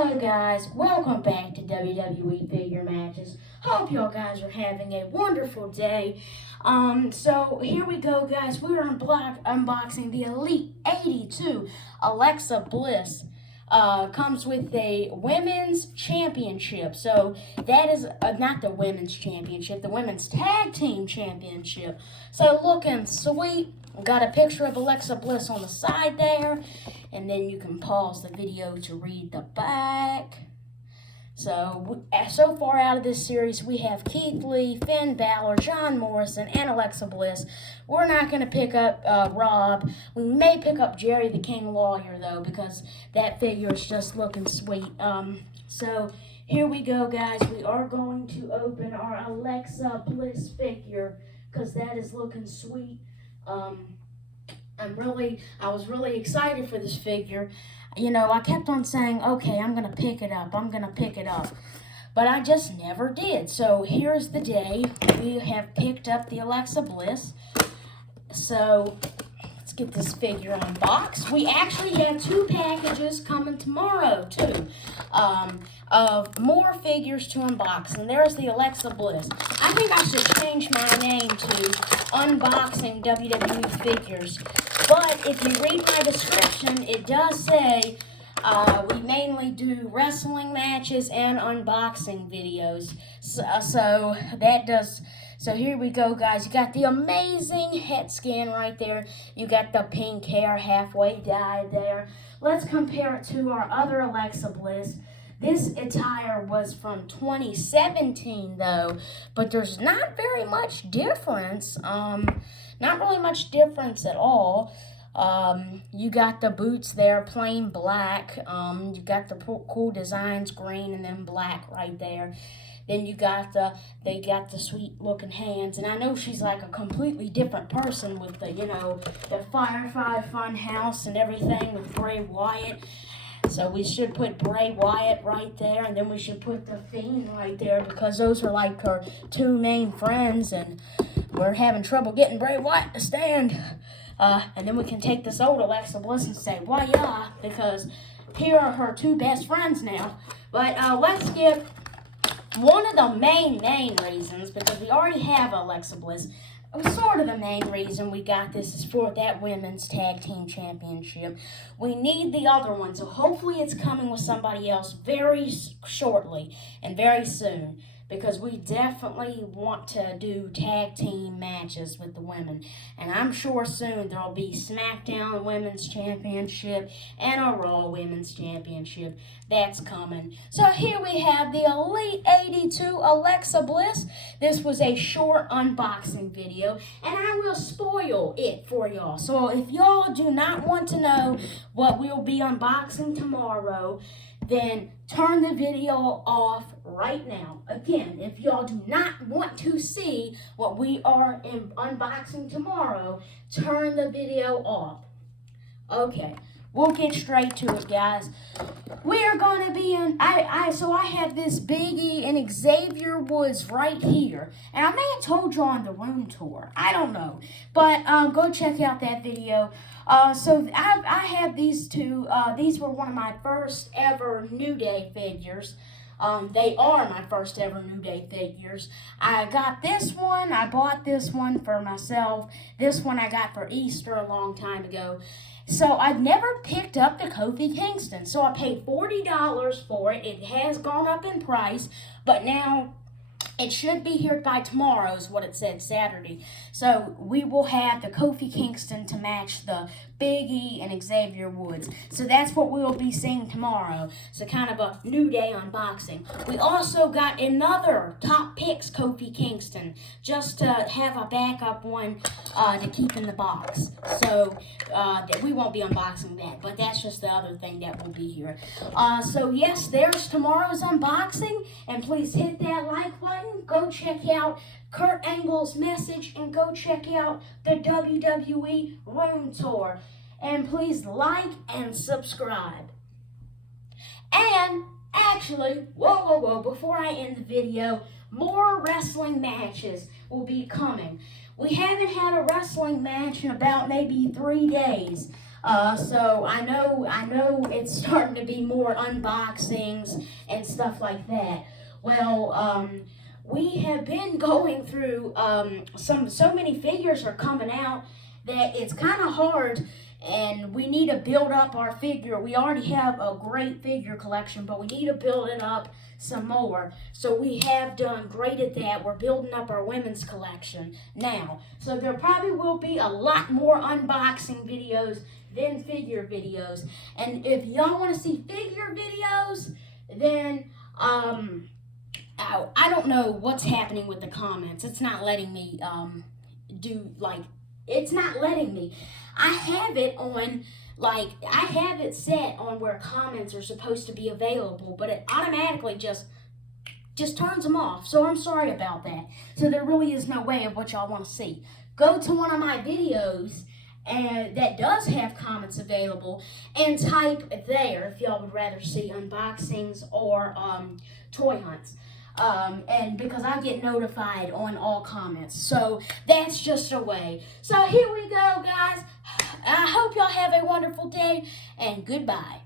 Hello guys, welcome back to WWE Figure Matches. Hope y'all guys are having a wonderful day. So here we go guys, we're unboxing the Elite 82 Alexa Bliss. Comes with the Women's Championship. So that is not the Women's Championship, the Women's Tag Team Championship. So looking sweet. Got a picture of Alexa Bliss on the side there, and then you can pause the video to read the back. So far out of this series, we have Keith Lee, Finn Balor, John Morrison, and Alexa Bliss. We're not going to pick up Rob. We may pick up Jerry the King Lawyer, though, because that figure is just looking sweet. So here we go, guys. We are going to open our Alexa Bliss figure, because that is looking sweet. I was really excited for this figure. You know, I kept on saying, okay, I'm going to pick it up. But I just never did. So here's the day. We have picked up the Alexa Bliss. So let's get this figure unboxed. We actually have 2 packages coming tomorrow, too, of more figures to unbox. And there's the Alexa Bliss. I think I should change my name to Unboxing WWE Figures. But if you read my description, it does say we mainly do wrestling matches and unboxing videos. So here we go, guys. You got the amazing head scan right there. You got the pink hair halfway dyed there. Let's compare it to our other Alexa Bliss. This attire was from 2017, though, but there's not very much difference. Not really much difference at all. You got the boots there, plain black. You got the cool designs, green and then black right there. Then they got the sweet looking hands. And I know she's like a completely different person with the, the Firefly Funhouse and everything with Bray Wyatt. So we should put Bray Wyatt right there, and then we should put the Fiend right there, because those are like her 2 main friends, and we're having trouble getting Bray Wyatt to stand. And then we can take this old Alexa Bliss and say, why yeah, because here are her 2 best friends now. But let's get one of the main reasons, because we already have Alexa Bliss. Sort of the main reason we got this is for that Women's Tag Team Championship. We need the other one, so hopefully it's coming with somebody else very shortly and very soon, because we definitely want to do tag team matches with the women. And I'm sure soon there'll be SmackDown Women's Championship and a Raw Women's Championship. That's coming. So here we have the Elite 82 Alexa Bliss. This was a short unboxing video, and I will spoil it for y'all. So if y'all do not want to know what we'll be unboxing tomorrow, then turn the video off right now. Again, if y'all do not want to see what we are unboxing tomorrow, turn the video off. Okay, we'll get straight to it, guys. We are going to be in, so I have this Biggie and Xavier Woods right here. And I may have told you on the room tour. I don't know. But go check out that video. So I have these 2. These were one of my first ever New Day figures. They are my first ever New Day figures. I got this one. I bought this one for myself. This one I got for Easter a long time ago. So I've never picked up the Kofi Kingston. So I paid $40 for it. It has gone up in price, but now it should be here by tomorrow is what it said, Saturday. So we will have the Kofi Kingston to match the Big E and Xavier Woods. So that's what we will be seeing tomorrow. So kind of a New Day unboxing. We also got another Top Picks Kofi Kingston, just to have a backup one to keep in the box. So we won't be unboxing that, but that's just the other thing that will be here. So yes, there's tomorrow's unboxing, and please hit that like button. Go check out Kurt Angle's message, and go check out the WWE room tour. And please like and subscribe. And actually, whoa, before I end the video, more wrestling matches will be coming. We haven't had a wrestling match in about maybe 3 days. So I know it's starting to be more unboxings and stuff like that. Well, we have been going through so many figures are coming out that it's kind of hard, and we need to build up our figure. We already have a great figure collection, but we need to build it up some more. So we have done great at that. We're building up our women's collection now. So there probably will be a lot more unboxing videos than figure videos. And if y'all want to see figure videos, then I don't know what's happening with the comments. It's not letting me it's not letting me. I have it on, I have it set on where comments are supposed to be available, but it automatically just turns them off. So I'm sorry about that. So there really is no way of what y'all want to see. Go to one of my videos and that does have comments available and type there if y'all would rather see unboxings or toy hunts. And because I get notified on all comments. So that's just a way. So here we go, guys. I hope y'all have a wonderful day, and goodbye.